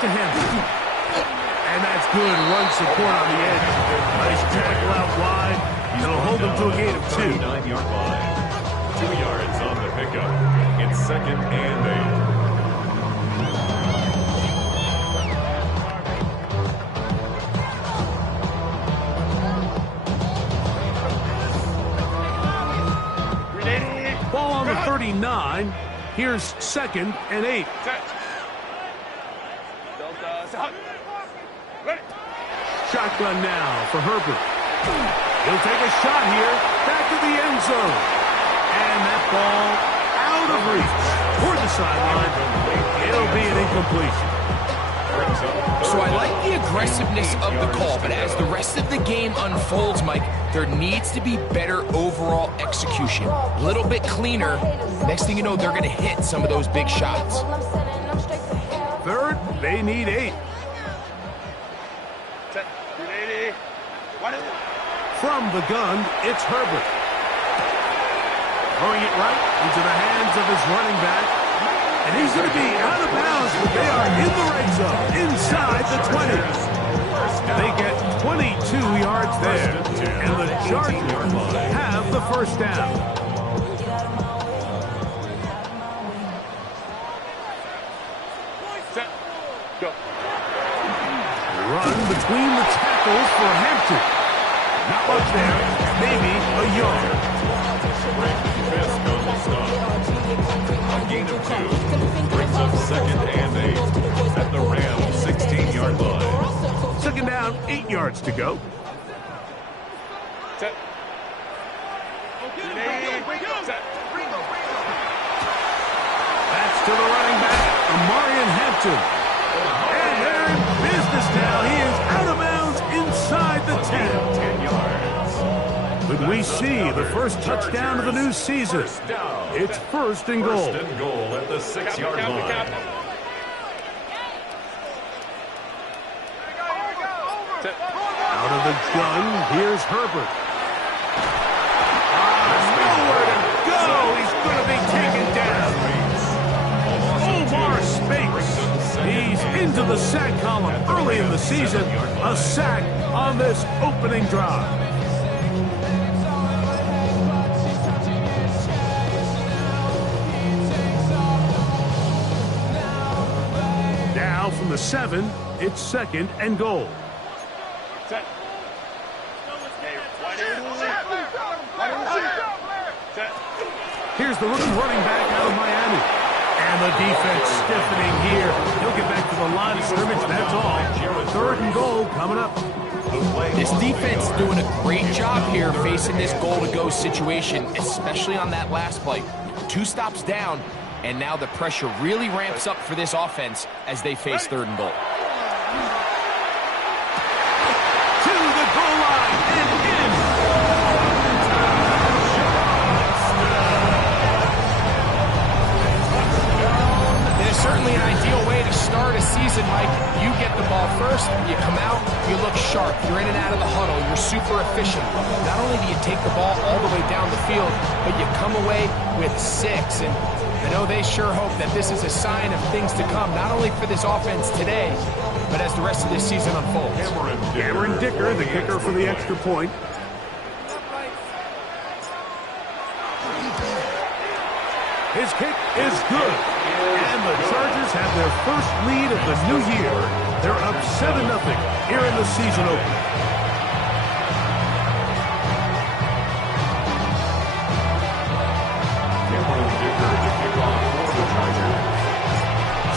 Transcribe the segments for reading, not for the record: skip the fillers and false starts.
to him. And that's good run support on the edge. Nice tackle out wide. It'll hold them to a gain of 2. 39-yard line. 2 yards on the pickup. It's 2nd and 8. Ball on the 39. Here's 2nd and 8. Shotgun now for Herbert. He'll take a shot here. Back to the end zone. And that ball out of reach. Toward the sideline. It'll be an incompletion. So I like the aggressiveness of the call, but as the rest of the game unfolds, Mike, there needs to be better overall execution. A little bit cleaner. Next thing you know, they're going to hit some of those big shots. 3rd, they need 8. From the gun, it's Herbert. Throwing it right into the hands of his running back. And he's going to be out of bounds, but they are in the red zone, inside the 20. They get 22 yards there, and the Chargers have the first down. Run between the tackles for Hampton. Not much there, maybe a yard. A gain of 2 brings up 2nd and 8 at the Rams 16-yard line. 2nd down, 8 yards to go. That's to the running back, Amarian Hampton. And they're in business now. He is out of bounds inside the 10. 10 yards. Could we see the first touchdown of the new season? It's 1st and goal. 1st and goal at the 6-yard line. Out of the gun, here's Herbert. Nowhere to go. He's going to be taken down. Omar Spinks. He's into the sack column early in the season. A sack on this opening drive. Now from the 7, it's 2nd and goal. Here's the rookie running back out of Miami. And the defense stiffening here. He'll get back to the line of scrimmage, that's all. 3rd and goal coming up. This defense doing a great job here facing this goal-to-go situation, especially on that last play. 2 stops down, and now the pressure really ramps up for this offense as they face 3rd and goal. To the goal line and in. Certainly an ideal way to start a season, Mike. You get the ball first, you come out, you look sharp, you're in and out of the huddle, you're super efficient. Not only do you take the ball all the way down the field, but you come away with 6. And I know they sure hope that this is a sign of things to come, not only for this offense today, but as the rest of this season unfolds. Cameron Dicker, the kicker for the extra point. His kick is good. And the Chargers have their first lead of the new year. They're up 7-0 here in the season opener. Cameron Dicker to kick off for the Chargers.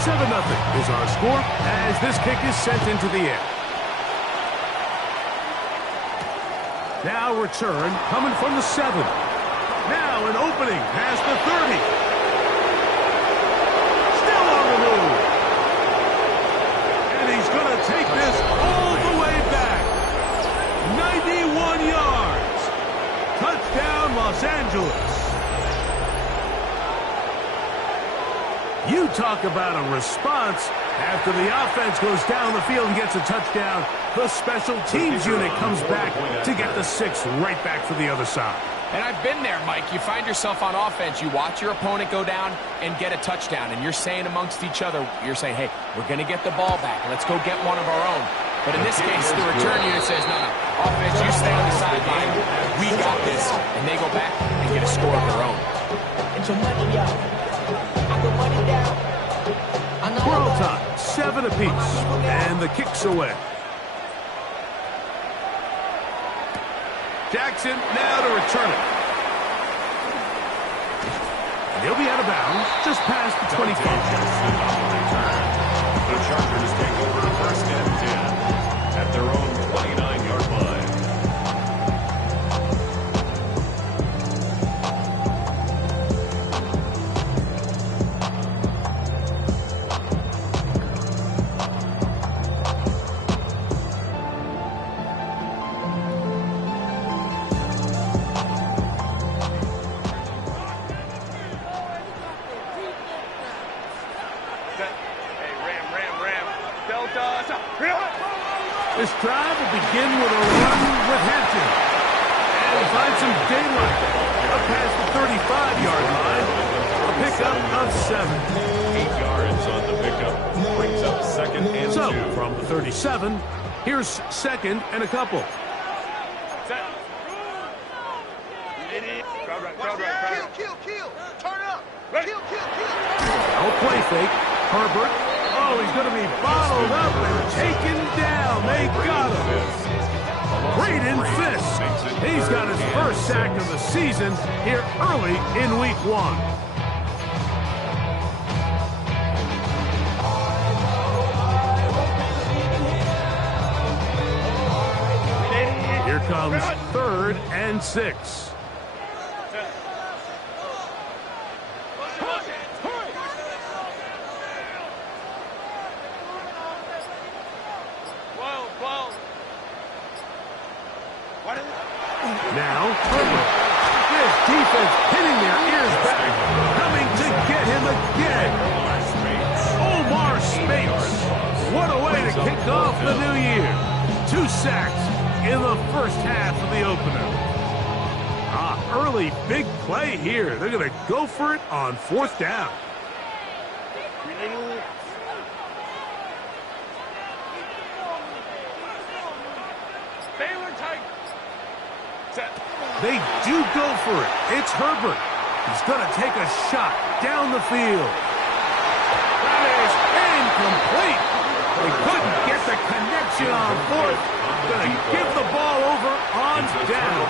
7-0 is our score as this kick is sent into the air. Now return coming from the 7. Now an opening past the 30. Take this all the way back. 91 yards. Touchdown, Los Angeles. You talk about a response. After the offense goes down the field and gets a touchdown, the special teams unit comes back to get the 6 right back for the other side. And I've been there, Mike. You find yourself on offense, you watch your opponent go down and get a touchdown, and you're saying amongst each other, you're saying, hey, we're going to get the ball back. Let's go get one of our own. But in this case, the return unit says, no, offense, you stay on the sideline. We got this. And they go back and get a score of their own. We're on top, 7 apiece, and the kick's away. Jackson now to return it. And he'll be out of bounds just past the 25. The Chargers take over first and 10 at their own 29-yard line. This drive will begin with a run with Hampton. And find some daylight up past the 35-yard line. A pickup of 7. 8 yards on the pickup. Brings up second and 2. So, from the 37, here's second and a couple. Kill. Turn up. Kill. No play fake. Herbert. Oh, he's going to be bottled up and taken down. They got him. Braden Fisk. He's got his first sack of the season here early in week 1. Here comes 3rd and 6. Now, Herbert. This defense pinning their ears back, coming to get him again. Omar Speights. What a way to kick off the new year. 2 sacks in the first half of the opener. Early big play here. They're going to go for it on 4th down. They do go for it. It's Herbert. He's going to take a shot down the field. That is incomplete. They couldn't get the connection on 4th. Going to give the ball over on down.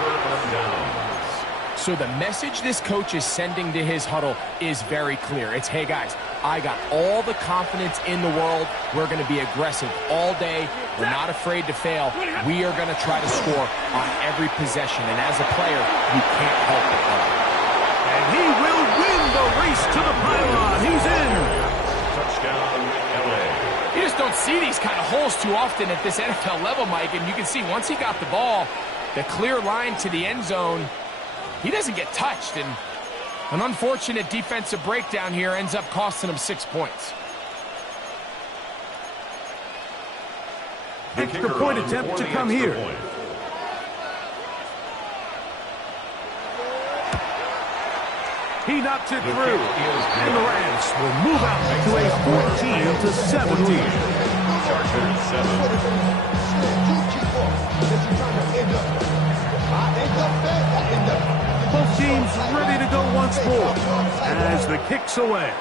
So the message this coach is sending to his huddle is very clear. It's, hey, guys, I got all the confidence in the world. We're going to be aggressive all day. We're not afraid to fail. We are going to try to score on every possession. And as a player, you can't help it. And he will win the race to the pylon. He's in. Touchdown, LA. You just don't see these kind of holes too often at this NFL level, Mike. And you can see once he got the ball, the clear line to the end zone, he doesn't get touched. And an unfortunate defensive breakdown here ends up costing him 6 points. Extra point attempt to come here. He knocks it through. And the Rams will move out to a 14-17. Chargers 7. Both teams ready to go once more as the kick's away.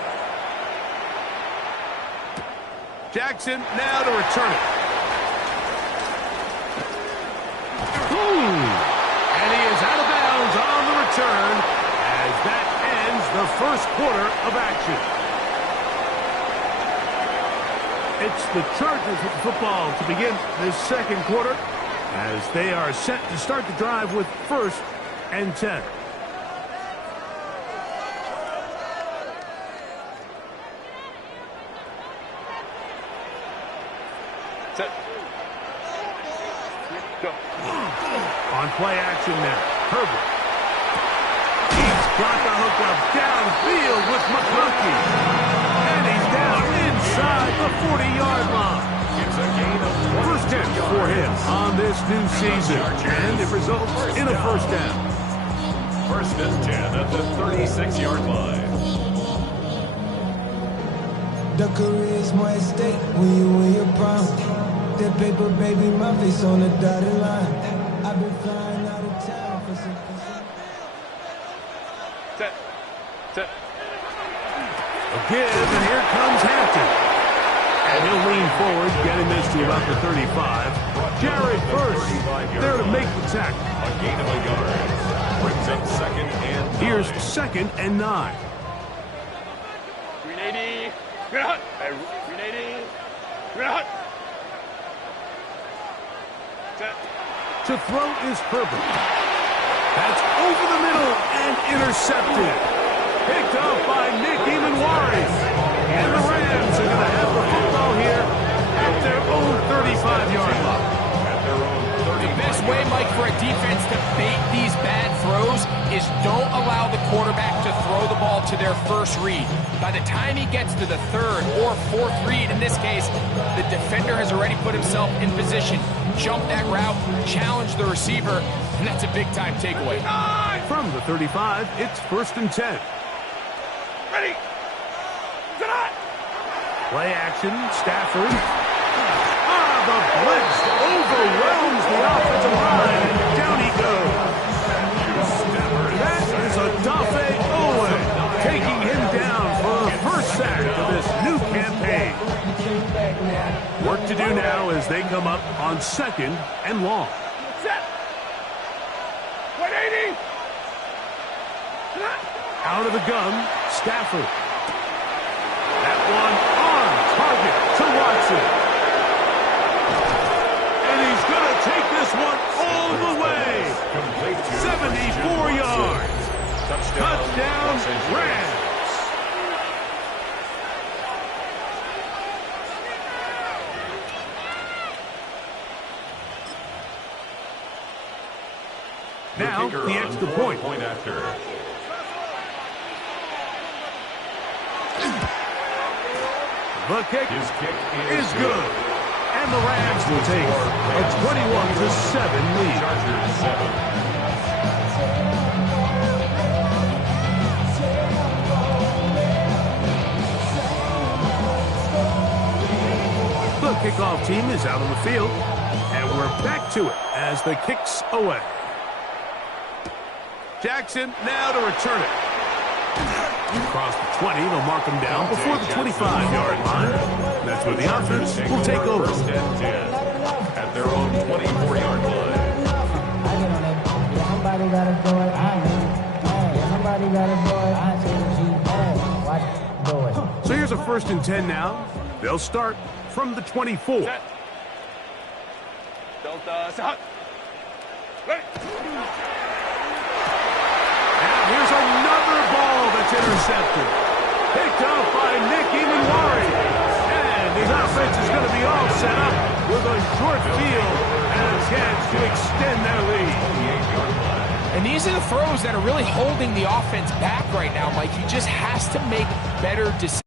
Jackson now to return it. And he is out of bounds on the return as that ends the first quarter of action. It's the Chargers with the football to begin this second quarter as they are set to start the drive with 1st and 10. Set. Go. On play action now. Herbert. He's got the hook up downfield with McConkey. And he's down inside the 40-yard line. It's a gain of 1st down for him on this new season. And it results in a 1st down. First and 10 at the 36-yard line. The career's more at stake when you win your prime. That paper, baby, my face on the dotted line. I've been flying out of town for some. A give, and here comes Hampton. And he'll lean forward, getting this to about the 35. Jared first, there to make the tackle. A gain of a yard. Brings up second and 9. Here's second and 9. 380. We're hot. 380. We're hot. To throw is Herbert. That's over the middle and intercepted. Picked up by Nick Emanwari. And the Rams are going to have the football here at their own 35-yard line. At their own 35. The best way, Mike, for a defense to bait these bad throws is don't allow the quarterback to throw the ball to their first read. By the time he gets to the third or fourth read, in this case, the defender has already put himself in position, jump that route, challenge the receiver, and that's a big-time takeaway. From the 35, it's first and 10. Ready. Play action, Stafford. The blitz overwhelms the offensive line, and down he goes. That is Odafe Owen, taking him down for a first sack of this new campaign. Work to do now as they come up on second and long. Set. 180. Out of the gun, Stafford. That one on target to Watson. And he's going to take this one all the way. 74 yards. Touchdown, Rams. Now, the extra point. Point after. The kick His kick is good. And the Rams will take a 21-7 lead. Chargers 7. The kickoff team is out on the field, and we're back to it as the kick's away. Jackson now to return it. Across the 20, they'll mark him down before the 25-yard line. That's where the offense will take over. First and 10 at their own 24-yard line. Somebody gotta do it. Somebody gotta do it. I see watch do it. So here's a first and 10 now. They'll start from the 24. Delta. Set. Ready. Here's another ball that's intercepted. Picked up by Nick Emanwari. And his offense is going to be all set up with a short field and a chance to extend their lead. And these are the throws that are really holding the offense back right now, Mike. He just has to make better decisions.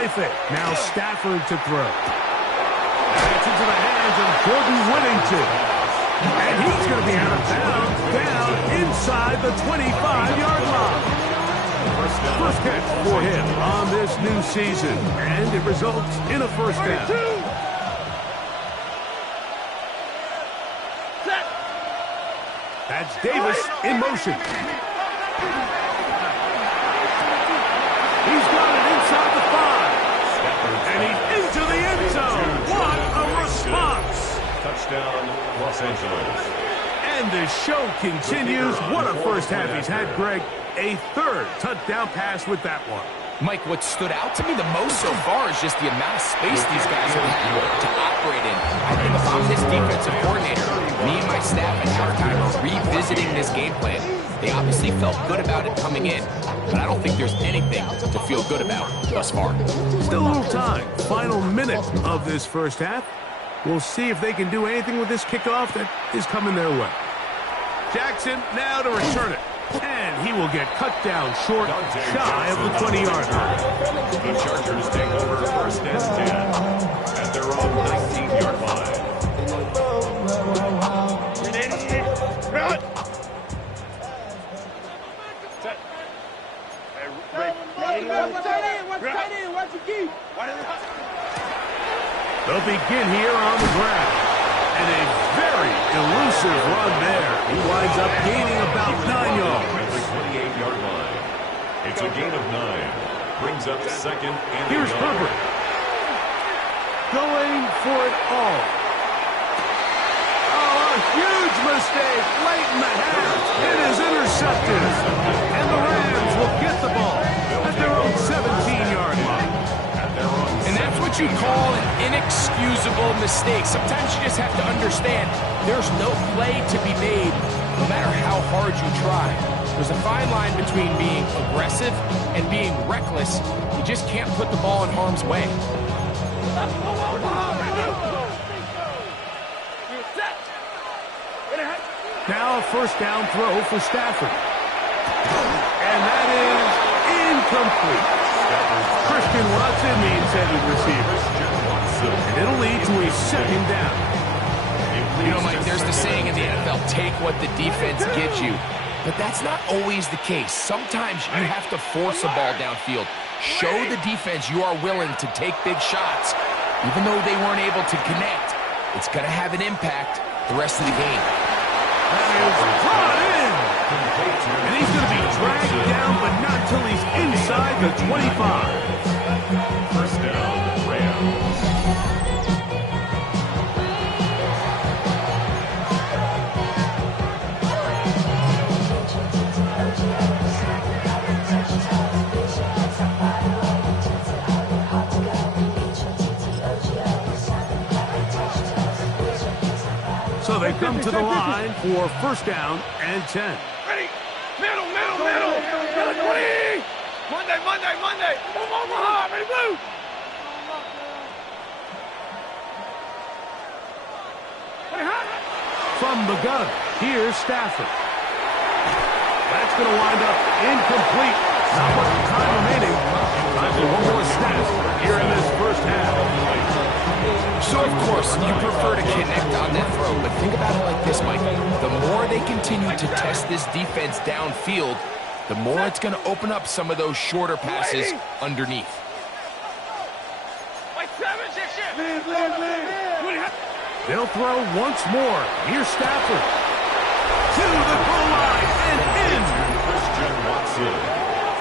play fake. Now Stafford to throw. That's into the hands of Jordan Whittington. And he's going to be out of bounds, down inside the 25-yard line. First catch for him on this new season, and it results in a first down. That's Davis in motion. He's got it inside the 5. And he's into the end zone. What a response. Touchdown, Los Angeles. And the show continues. What a first half he's had, Greg. A third touchdown pass with that one. Mike, what stood out to me the most so far is just the amount of space these guys have had to operate in. I think if I'm this defensive coordinator, me and my staff at halftime are revisiting this game plan. They obviously felt good about it coming in, but I don't think there's anything to feel good about thus far. Still a little time. Final minute of this first half. We'll see if they can do anything with this kickoff that is coming their way. Jackson now to return it. And he will get cut down short, shy of the 20-yard line. The Chargers take over first and 10 at their own 19-yard line. They'll begin here on the ground. And a very elusive run there. He winds up gaining about 9 yards. At the 28-yard line. It's a gain of 9. Brings up second and Here's Herbert. Going for it all. Oh, a huge mistake late in the half. It is intercepted. And the Rams will get the ball at their own 17-yard line. And that's what you call an inexcusable mistake. Sometimes you just have to understand there's no play to be made, no matter how hard you try. There's a fine line between being aggressive and being reckless. You just can't put the ball in harm's way. Now a first down throw for Stafford. And that is incomplete. Christian Watson, the intended receiver. And it'll lead to a second down. You know, Mike, there's the saying in the NFL, take what the defense gives you. But that's not always the case. Sometimes you have to force a ball downfield. Show the defense you are willing to take big shots. Even though they weren't able to connect, it's going to have an impact the rest of the game. That is brought in. And he's going to be dragged down, but not till he's inside the 25. First down, Rams. So they come to the line for first down and 10. Ready? Middle. 20. Monday. Move Omaha. Ready, blue. From the gun, here's Stafford. That's going to wind up incomplete. Not much time remaining. Time for one more snap here in this first half. So, of course, you prefer to connect on that throw, but think about it like this, Mike. The more they continue to test this defense downfield, the more it's going to open up some of those shorter passes underneath. They'll throw once more. Here's Stafford. To the goal line and in. Christian Watson.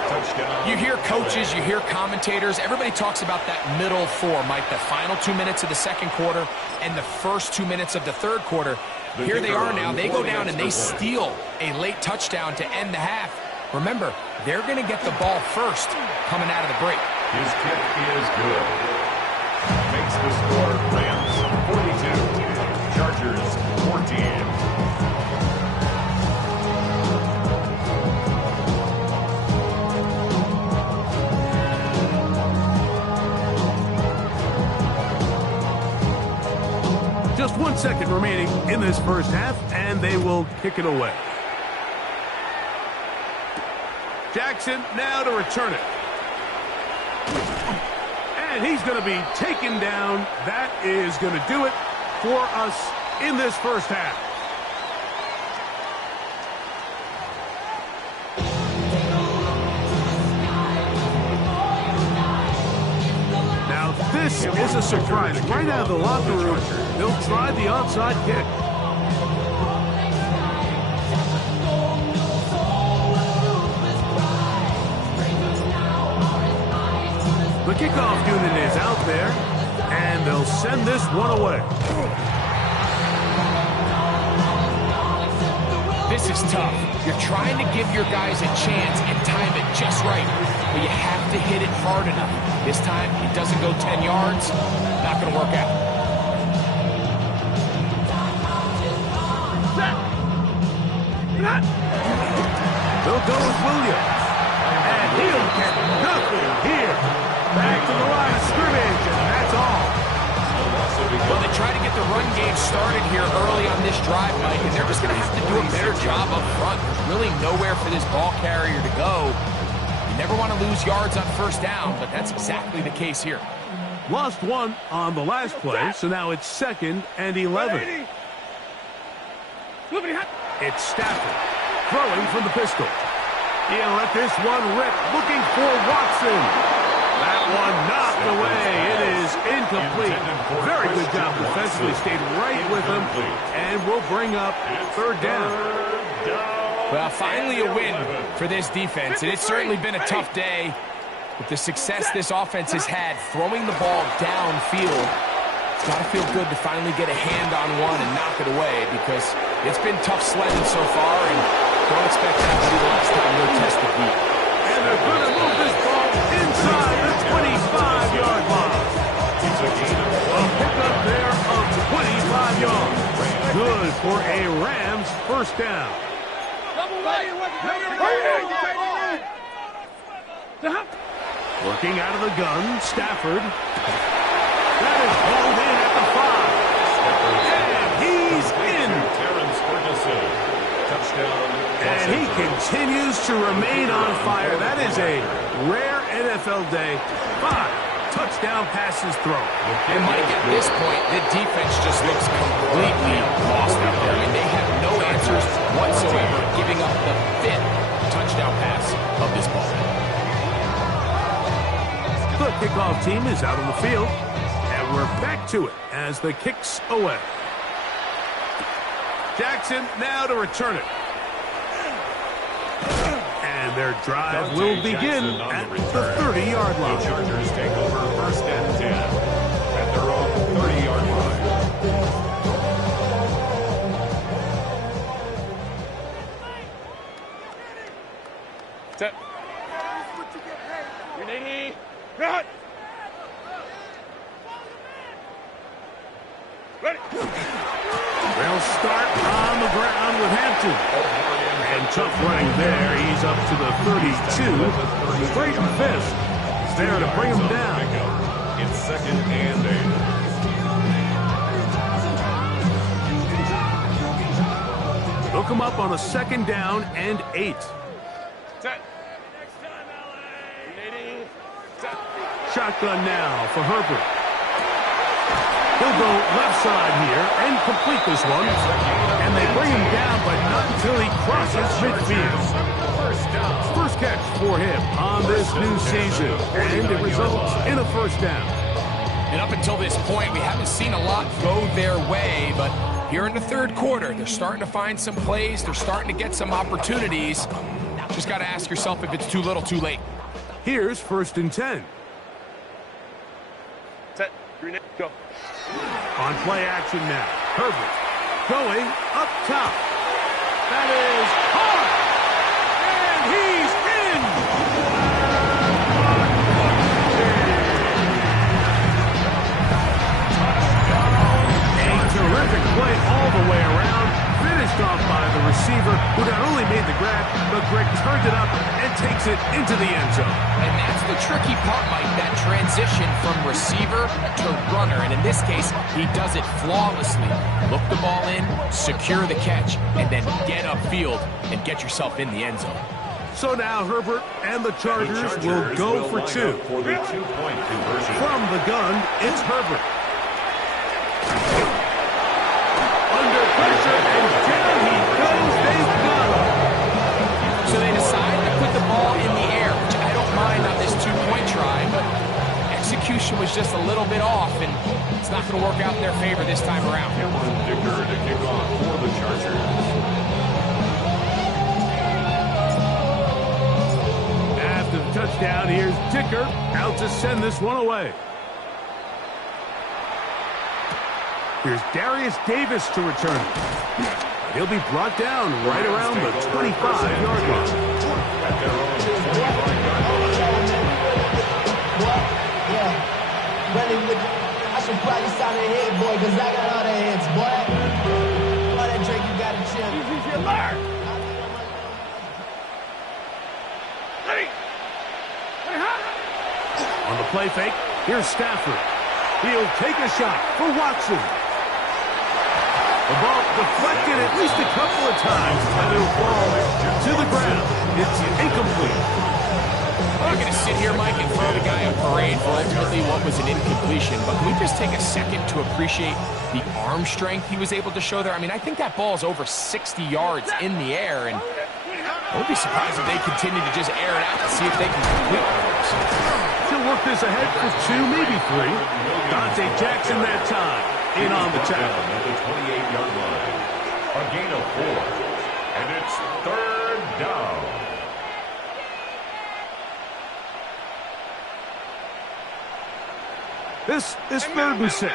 Touchdown. You hear coaches, you hear commentators, everybody talks about that middle four, Mike, the final 2 minutes of the second quarter and the first 2 minutes of the third quarter. Here they are now. They go down and they steal a late touchdown to end the half. Remember, they're going to get the ball first coming out of the break. His kick is good. Makes the score Rams 42, Chargers 14. Just 1 second remaining in this first half, and they will kick it away. Jackson now to return it. And he's going to be taken down. That is going to do it for us in this first half. Now, this is a surprise. Right out of the locker room, they'll try the onside kick. The kickoff unit is out there, and they'll send this one away. This is tough. You're trying to give your guys a chance and time it just right, but you have to hit it hard enough. This time, it doesn't go 10 yards. Not going to work out. They'll go with Williams. And he'll get nothing here. Back to the line of scrimmage, and that's all. Well, they try to get the run game started here early on this drive, Mike, and they're just going to have to do a better job up front. There's really nowhere for this ball carrier to go. You never want to lose yards on first down, but that's exactly the case here. Lost one on the last play, so now it's 2nd and 11. It's Stafford throwing from the pistol. He'll let this one rip, looking for Watson. That one knocked away. It is incomplete. Very good job defensively. Stayed right with him, and we'll bring up 3rd down. Well, finally a win for this defense, and it's certainly been a tough day. With the success this offense has had throwing the ball downfield, it's got to feel good to finally get a hand on one and knock it away, because it's been tough sledding so far, and don't expect that to be the last time they'll test the beat. And they're going to move this ball inside the 25-yard line. A pickup there of 25 yards. Good for a Rams first down. Working out of the gun, Stafford. That is hauled in at the 5. And he's in. And he continues to remain on fire. That is a rare NFL day. 5 touchdown passes thrown. And Mike, at this point, the defense just looks completely lost out there. I mean, they have no answers whatsoever, giving up the 5th touchdown pass of this ball. The kickoff team is out on the field, and we're back to it as the kick's away. Jackson now to return it. And their drive will begin at the 30-yard line. The Chargers take over 1st and 10 at their own 30-yard line. Set. Ready. Run. Ready. They'll start on the ground with Hampton. And tough running there. He's up to the 32. Straight fist. It's there to bring him down. It's 2nd and 8. They'll come up on a 2nd down and 8. Set. Next time, LA. Ready. Set. Shotgun now for Herbert. He'll go left side here and complete this one. And they bring him down, but not until he crosses midfield. First catch for him on this new season. And it results in a first down. And up until this point, we haven't seen a lot go their way, but here in the 3rd quarter, they're starting to find some plays. They're starting to get some opportunities. Just got to ask yourself if it's too little, too late. Here's 1st and 10. Set. Green. Go. On play action now. Herbert going up top. That is hard. And he's in. A terrific play all the way around. Finished off by the receiver, who not only made the grab, but Greg turned it up and takes it into the end zone. And that's the tricky part, Mike, that transition from receiver to runner. And in this case, he does it flawlessly. Look the ball in, secure the catch, and then get upfield and get yourself in the end zone. So now Herbert and the Chargers will go for two. For the two-point conversion. From the gun, it's Herbert. Under pressure, and down he goes. They've got him. So they decide to put the ball in the air, which I don't mind on this two-point try, but execution was just a little bit off, and it's not going to work out in their favor this time around. Cameron Dicker to kick off for the Chargers. After the touchdown, here's Dicker out to send this one away. Here's Darius Davis to return it. He'll be brought down right around the 25-yard line. At their own 25-yard line. Yeah, running with. I should probably sign a hit, boy, because I got all the hits, boy. All that drink you got to chill. Easy alert. Ready. On the play fake, here's Stafford. He'll take a shot for Watson. The ball deflected at least a couple of times, and it'll fall to the ground. It's incomplete. I'm not going to sit here, Mike, and throw the guy a parade for ultimately what was an incompletion, but can we just take a second to appreciate the arm strength he was able to show there? I mean, I think that ball's over 60 yards in the air, and I won't be surprised if they continue to just air it out to see if they can complete one of those. She'll work this ahead for two, maybe three. Dante Jackson that time in on the tackle. At the 28-yard line. A gain of 4. And it's third down. This is 3rd and 6.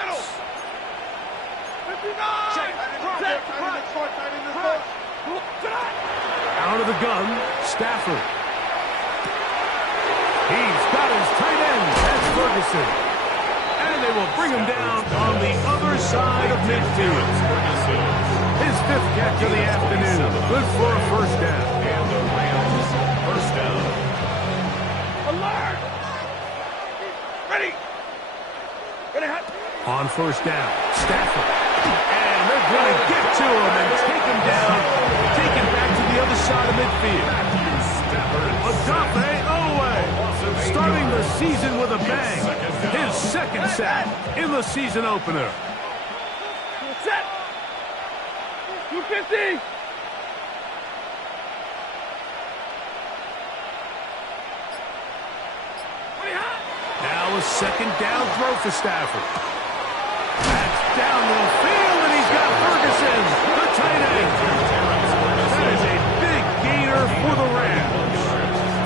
Out of the gun, Stafford. He's got his tight end. That's Ferguson. And they will bring him down on the other side of midfield. His 5th catch of the afternoon. Good for a first down. And the Rams first down. Alert. Ready. Ready, hot. On first down, Stafford. And they're going to get to him and take him down. Take him back to the other side of midfield. Odafe Oweh starting the season with a bang. His 2nd sack in the season opener. Set. 250. Now a 2nd down throw for Stafford. That's down the field, and he's got Ferguson, the tight end. That is a big gainer for the Rams.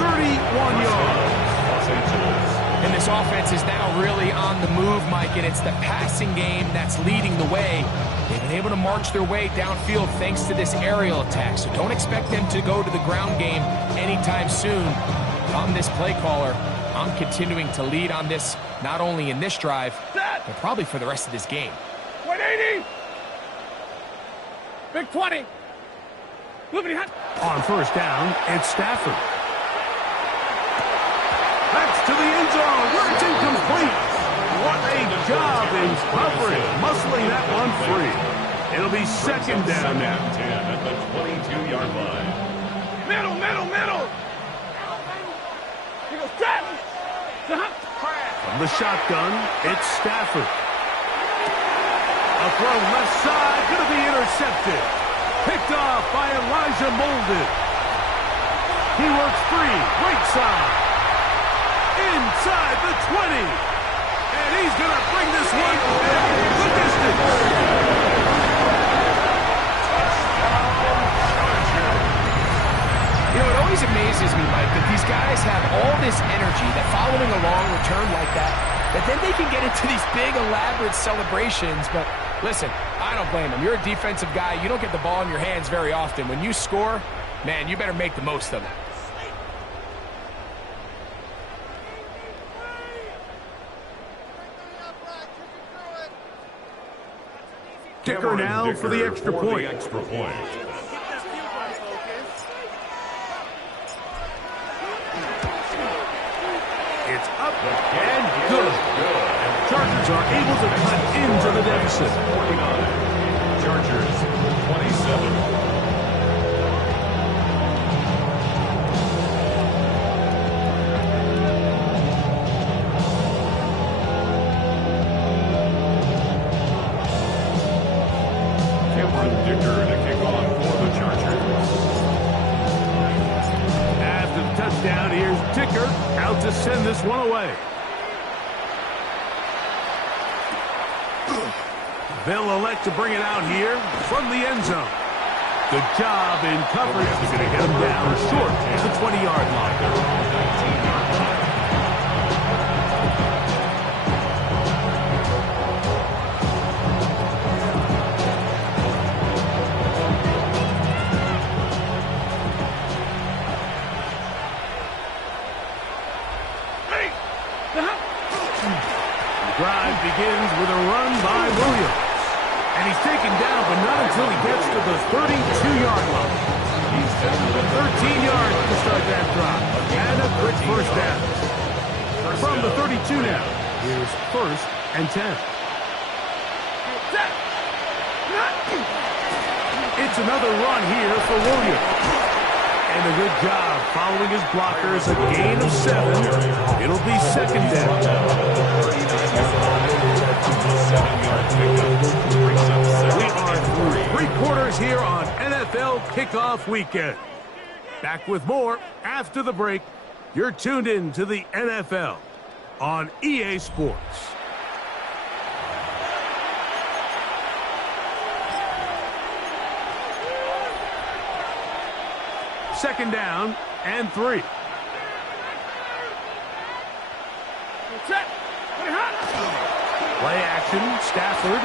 31 yards. And this offense is now really on the move, Mike, and it's the passing game that's leading the way. They've been able to march their way downfield thanks to this aerial attack, so don't expect them to go to the ground game anytime soon. I'm this play caller. I'm continuing to lead on this, not only in this drive, but probably for the rest of this game. 180. Big 20. Moving hot. On first down, it's Stafford. That's to the end zone, where it's incomplete. What a job in covering, muscling that one free. It'll be 2nd down now. 10 at the 22-yard line. Middle. He goes trap. From the shotgun, it's Stafford. A throw left side, going to be intercepted. Picked off by Elijah Molden. He works free, right side. Inside the 20. And he's going to bring this one back the distance. You know, it always amazes me, Mike, that these guys have all this energy, that following a long return like that then they can get into these big, elaborate celebrations. But listen, I don't blame them. You're a defensive guy. You don't get the ball in your hands very often. When you score, man, you better make the most of it. Dicker now for the extra point. It's up and good. And the Chargers are able to cut into the deficit. 49. Chargers 27. Dicker to kick off for the Chargers. After the touchdown, here's Dicker out to send this one away. They'll elect to bring it out here from the end zone. Good job in coverage. He's going to get him down short at the 20-yard line. The drive begins with a run by Williams. And he's taken down, but not until he gets to the 32-yard line. He's 13 yards to start that drop. And a quick first down. From the 32 now, here's 1st and 10. It's another run here for Williams. And a good job following his blockers. A gain of 7. It'll be 2nd down. We are through 3 quarters here on NFL Kickoff Weekend. Back with more after the break. You're tuned in to the NFL on EA Sports. Second down and 3. Play action, Stafford.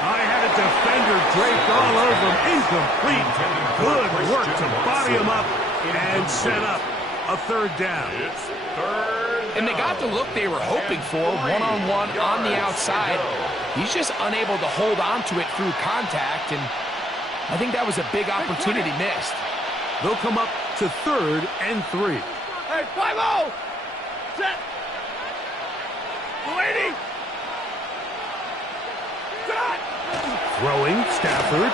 I had a defender draped all over him. Incomplete. Good work to body him up and set up a 3rd down. And they got the look they were hoping for, one-on-one on the outside. He's just unable to hold on to it through contact, and I think that was a big opportunity missed. They'll come up to 3rd and 3. Hey, 5-0! Set! Waiting! Set! Throwing, Stafford.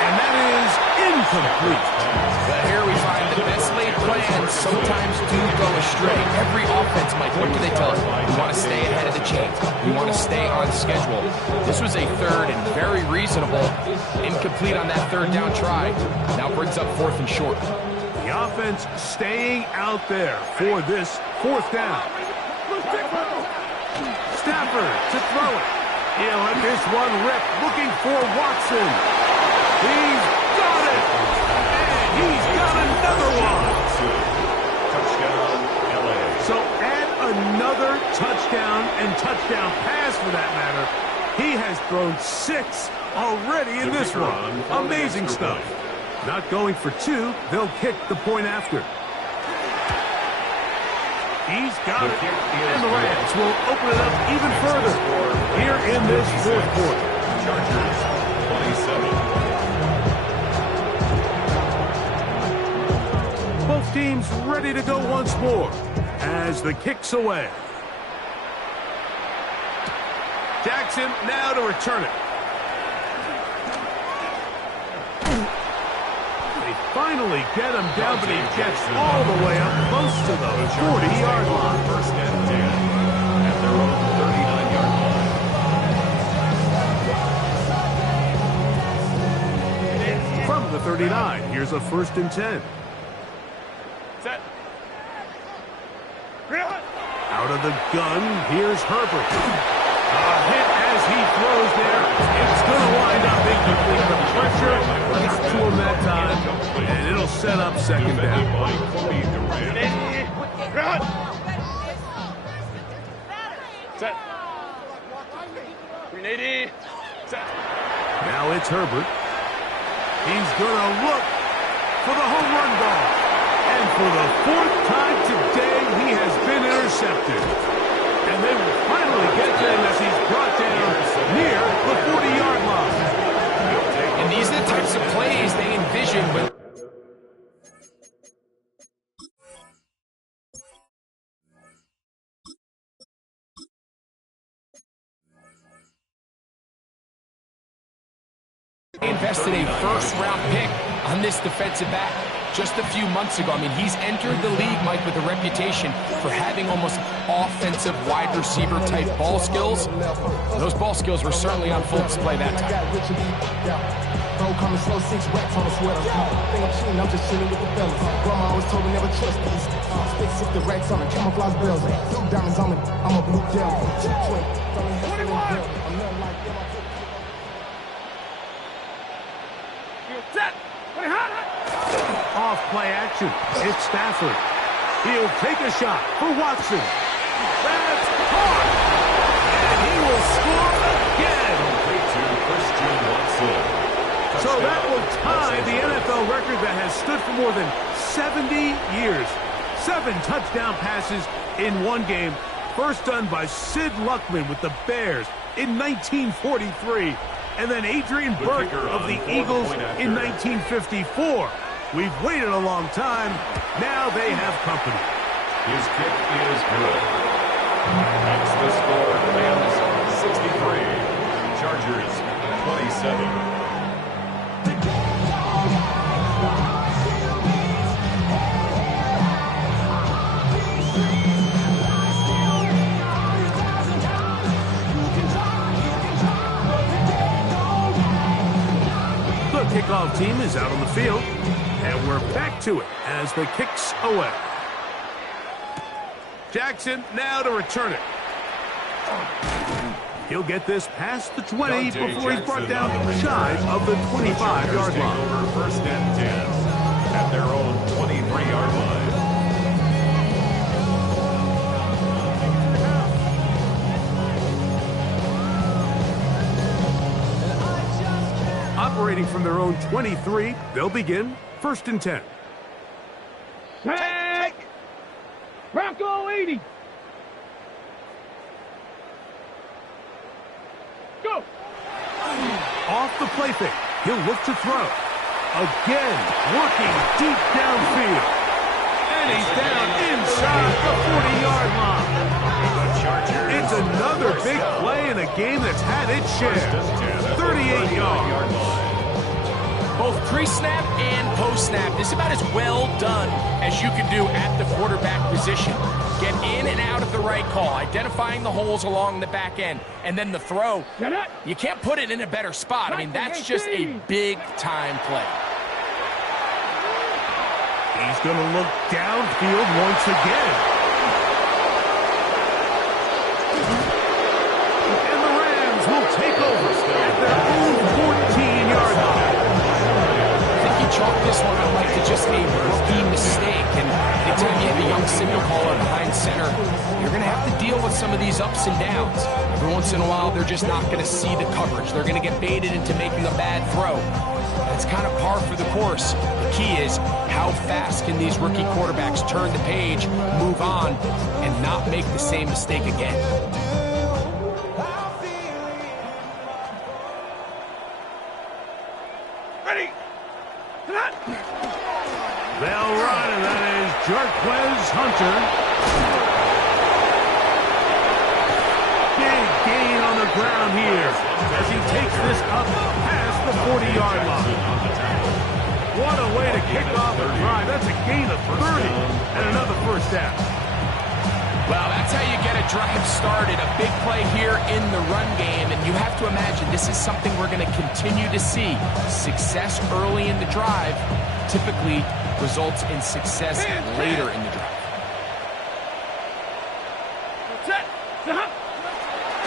And that is incomplete. But here we find the best laid plans sometimes do go astray. Every offense, Mike, what do they tell us? We want to stay ahead of the chains. We want to stay on schedule. This was a 3rd and very reasonable. Incomplete on that 3rd down try. Now brings up 4th and short. The offense staying out there for this 4th down. Stafford to throw it. He'll let this one rip, looking for Watson. He's got it! And he's got another one! Touchdown, LA. So add another touchdown and touchdown pass for that matter. He has thrown 6 already in this one. Amazing stuff. Not going for 2, they'll kick the point after. He's got it. And the Rams will open it up even further here in this 4th quarter. Chargers, 27. Both teams ready to go once more as the kick's away. Jackson now to return it. They finally get him down, but he gets all the way up close to the 40-yard line. 1st and 10 at their own 39-yard line. From the 39, here's a 1st and 10. Set! Out of the gun, here's Herbert. A hit as he throws there. It's going to wind up incomplete. The pressure got to him that time, and it'll set up 2nd down. Set! 380! Set! Now it's Herbert. He's going to look for the home run ball. And for the 4th time today, he has been intercepted. And they will finally get to him as he's brought down near the 40-yard line. And these are the types of plays they envision when they invested a 1st-round pick on this defensive back. just a few months ago. I mean, he's entered the league, Mike, with a reputation for having almost offensive wide receiver type ball skills. Those ball skills were certainly on full display that time. Bro, coming slow, 6 racks on a sweater. Think I'm cheating, I'm just chilling with the fellas. Grandma always told me never trust these. Spit 60 racks on the camouflage bells. Blue diamonds on me, I'm a blue devil. 21! I'm not like them. Set! Off play action. It's Stafford. He'll take a shot for Watson. That's caught. And he will score again. To Christian Watson. So that will tie the NFL record that has stood for more than 70 years. 7 touchdown passes in one game. First done by Sid Luckman with the Bears in 1943. And then Adrian Burke of the Eagles in 1954. We've waited a long time. Now they have company. His kick is good. That's the score. Rams 63. Chargers 27. The kickoff team is out on the field, and we're back to it as the kick's away. Jackson now to return it. He'll get this past the 20 before he's brought down shy of the 25-yard line. Over first and 10 at their own 23-yard line. Operating from their own 23, they'll begin first and 10. Tag! Bronco 80! Go! Off the play fake, he'll look to throw. Again, working deep downfield. And he's down inside the 40-yard line. It's another big play in a game that's had its share. 38 yards. Both pre-snap and post-snap, this is about as well done as you can do at the quarterback position. Get in and out of the right call, identifying the holes along the back end, and then the throw. You can't put it in a better spot. I mean, that's just a big-time play. He's going to look downfield once again. And the Rams will take over at their own 14-yard line. Chalk this one up like to just a rookie mistake, and anytime you have a young signal caller behind center, you're going to have to deal with some of these ups and downs. Every once in a while, they're just not going to see the coverage. They're going to get baited into making a bad throw. That's kind of par for the course. The key is how fast can these rookie quarterbacks turn the page, move on, and not make the same mistake again. Ready! They'll run, and that is Jarquez Hunter. Big gain on the ground here as he takes this up past the 40-yard line. What a way to kick off a drive. That's a gain of 30 and another first down. Well, that's how you get a drive started. A big play here in the run game, and you have to imagine this is something we're going to continue to see. Success early in the drive typically results in success later in the drive.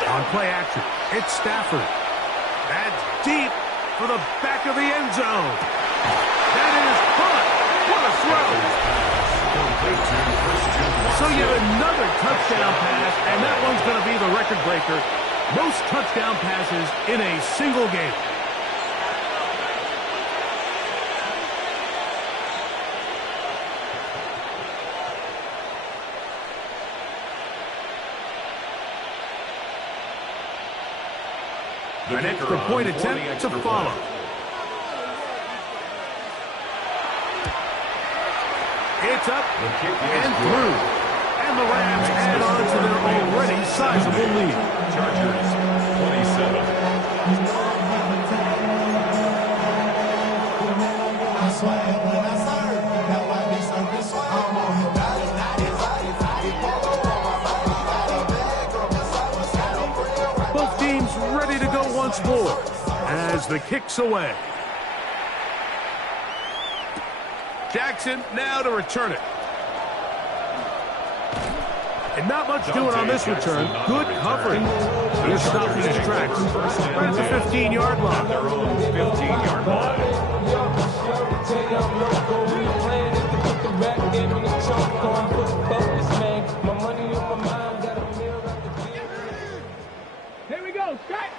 On play action, it's Stafford. That's deep for the back of the end zone. That is caught. What a throw. So you have another touchdown pass, and that one's going to be the record breaker. Most touchdown passes in a single game. An extra point attempt to follow. It's up and through. And the Rams add on to their already sizable lead. Chargers 27. I swear when I serve. board as the kick's away. Jackson now to return it. And not much doing on this return. Good coverage. He's stopping his tracks right at the 15-yard line. Their own 15-yard line. Here we go. Strike.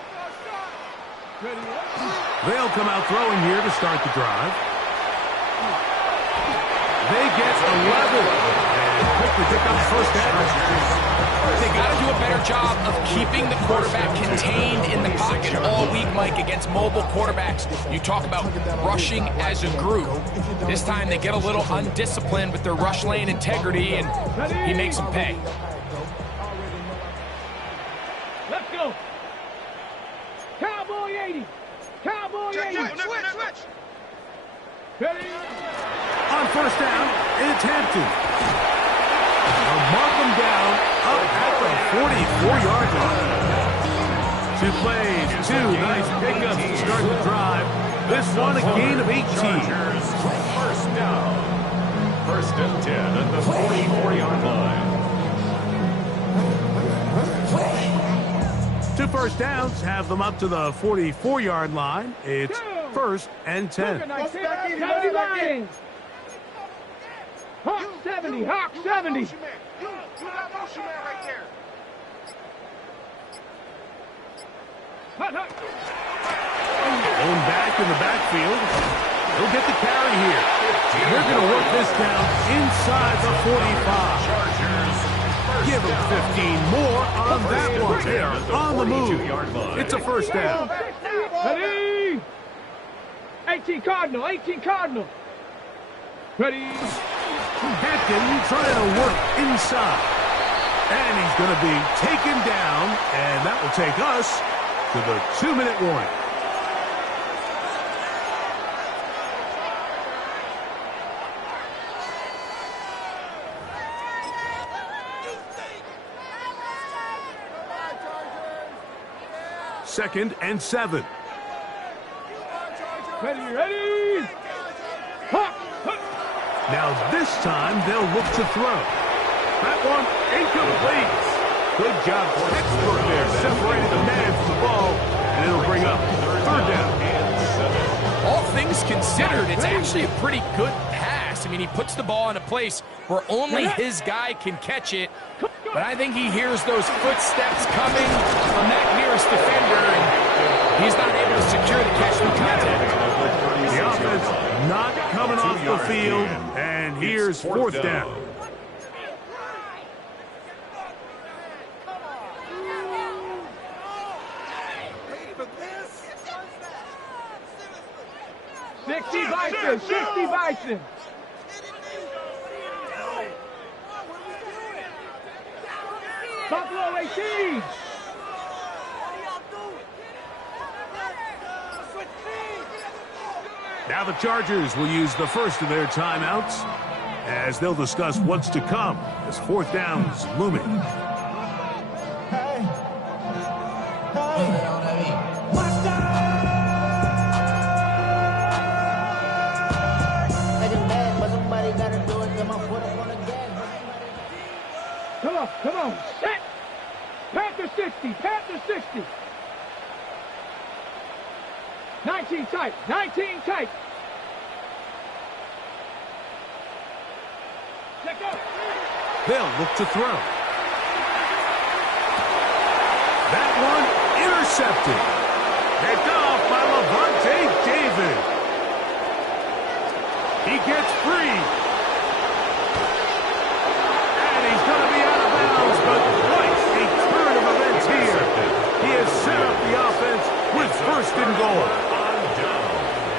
They'll come out throwing here to start the drive. They get 11 and quickly pick up first down. They got to do a better job of keeping the quarterback contained in the pocket all week, Mike, against mobile quarterbacks. You talk about rushing as a group. This time they get a little undisciplined with their rush lane integrity, and he makes them pay. Let's go. Cowboy 80. Cowboy 80. Switch. Ready? On first down, it's Hampton. They'll mark them down up at the 44-yard line. 2 plays, 2 nice pickups to start the drive. This one a gain of 18. First down. First and 10 at the 44-yard line. 2 first downs have them up to the 44-yard line. It's first and 10. Hawk 70. Hawk 70. You got motion man right there. Going back in the backfield. He'll get the carry here. They're going to work this down inside the 45. Give them 15 more on that one. They are on the move. It's a first down. Ready? 18 Cardinal. 18 Cardinal. Ready? Hampton trying to work inside. And he's going to be taken down. And that will take us to the 2-minute warning. Second and 7. Ready? Hawk. Now this time they'll look to throw. That one incomplete. Good job, textbook there, separating the man from the ball, and it'll bring up third down. All things considered, it's actually a pretty good pass. I mean, he puts the ball in a place where only his guy can catch it. But I think he hears those footsteps coming from that nearest defender, and he's not able to secure the catch through contact. The offense not coming off the field, and here's fourth down. Bison. 60 Bison. Buffalo 18. Now the Chargers will use the first of their timeouts as they'll discuss what's to come as fourth down's looming. Come on, set. Panther 60, Panther 60. 19 tight, 19 tight. Check out. They'll look to throw. That one intercepted. Picked off by Lavonte David. He gets free. And he's going to be out of bounds, but quite a turn of events here. He has set up the offense with first and goal.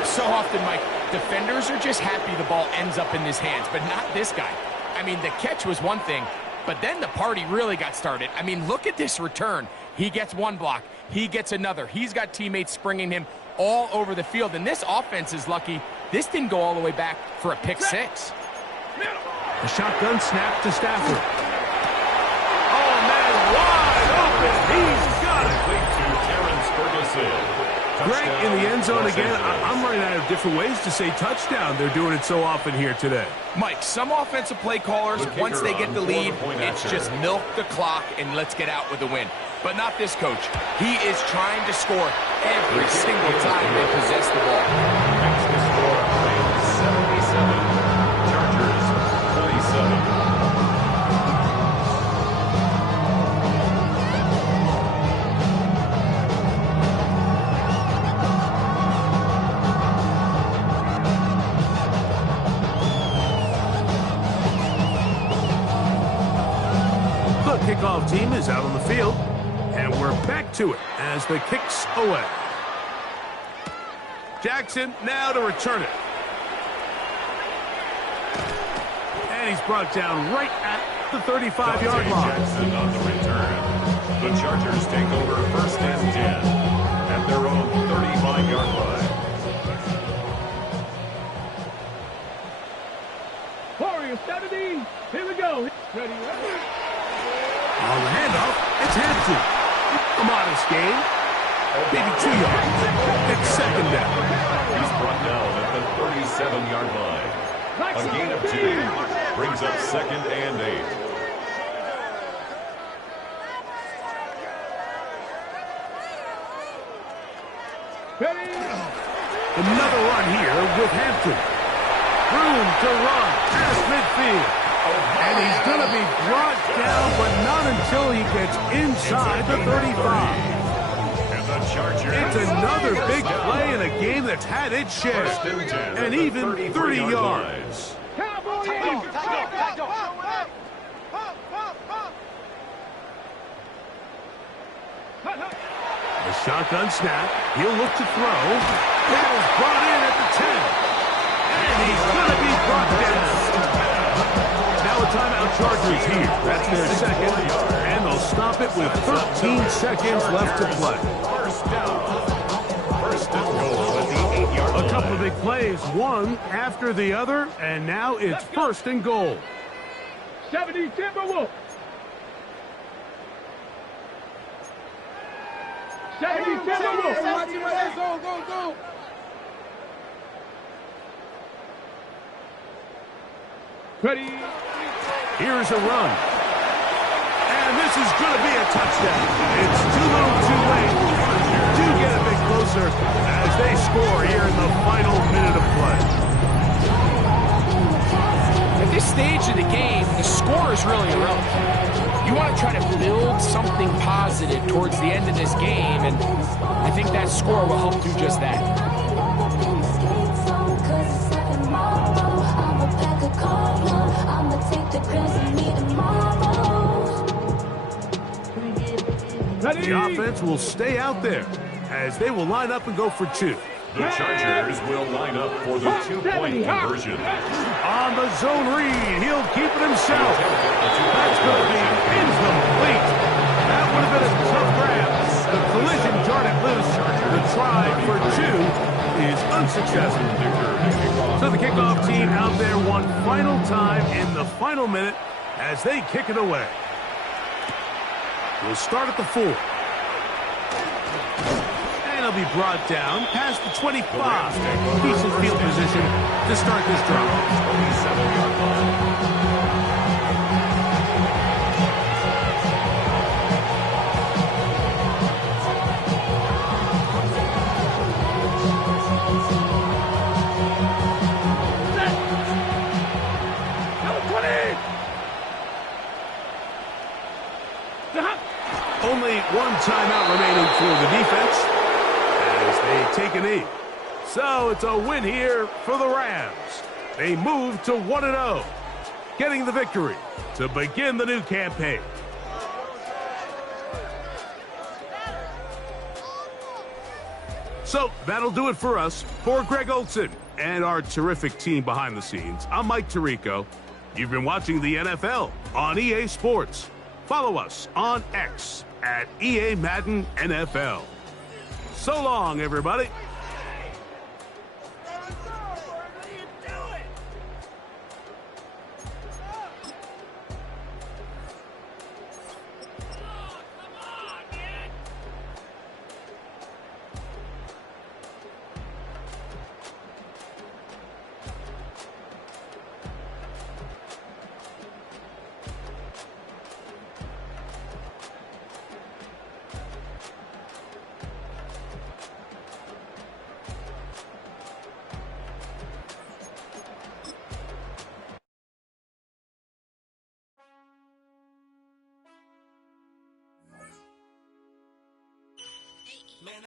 So often, Mike, defenders are just happy the ball ends up in his hands, but not this guy. I mean, the catch was one thing, but then the party really got started. I mean, look at this return. He gets one block. He gets another. He's got teammates springing him all over the field, and this offense is lucky. This didn't go all the way back for a pick six. A shotgun snap to Stafford. Oh, man, wide open. He's got it. Complete to Terrence Ferguson. Greg, in the end zone again, I'm running out of different ways to say touchdown. They're doing it so often here today. Mike, some offensive play callers, once they get the lead, it's just milk the clock and let's get out with a win. But not this coach. He is trying to score every single time they possess the ball. Makes the score 77. Chargers 27. Kickoff team is out on the field, and we're back to it as the kick's away. Jackson now to return it. And he's brought down right at the 35-yard line. Jackson on the return. The Chargers take over 1st and 10 at their own 35-yard line. Warriors 70. Here we go. Ready, ready. On the handoff, it's Hampton. A modest gain. Maybe 2 yards. It's 2nd down. He's brought down at the 37-yard line. A gain of 2 brings up 2nd and 8. Ready. Another run here with Hampton. Room to run past midfield. And he's going to be brought down, but not until he gets inside the 35. And the Chargers. It's another big play in a game that's had its share. And even 30 yards. Cowboy in. A shotgun snap. He'll look to throw. That is brought in at the 10. And he's going to be brought down. Now a timeout Chargers here. That's their 2nd. And they'll stop it with 13 seconds left to play. First down. 1st and goal at the 8-yard line. A couple of big plays, one after the other, and now it's 1st and goal. 70 Timberwolves. 70 Timberwolves. Go. Ready. Here's a run. And this is going to be a touchdown. It's too little too late. Do get a bit closer as they score here in the final minute of play. At this stage of the game, the score is really irrelevant. You want to try to build something positive towards the end of this game, and I think that score will help do just that. The offense will stay out there as they will line up and go for 2. The Chargers will line up for the 2-point conversion. On the zone read, he'll keep it himself. That's going to be incomplete. That would have been a tough grab. The collision jarred it loose. The try for 2 is unsuccessful. So the kickoff team out there one final time in the final minute as they kick it away. We'll start at the 4. And he'll be brought down past the 25. Decent field position to start this drive. 27-yard line. Only one timeout remaining for the defense as they take a knee. So it's a win here for the Rams. They move to 1-0, getting the victory to begin the new campaign. So that'll do it for us. For Greg Olsen and our terrific team behind the scenes, I'm Mike Tirico. You've been watching the NFL on EA Sports. Follow us on X at EA Madden NFL. So long, everybody. Man,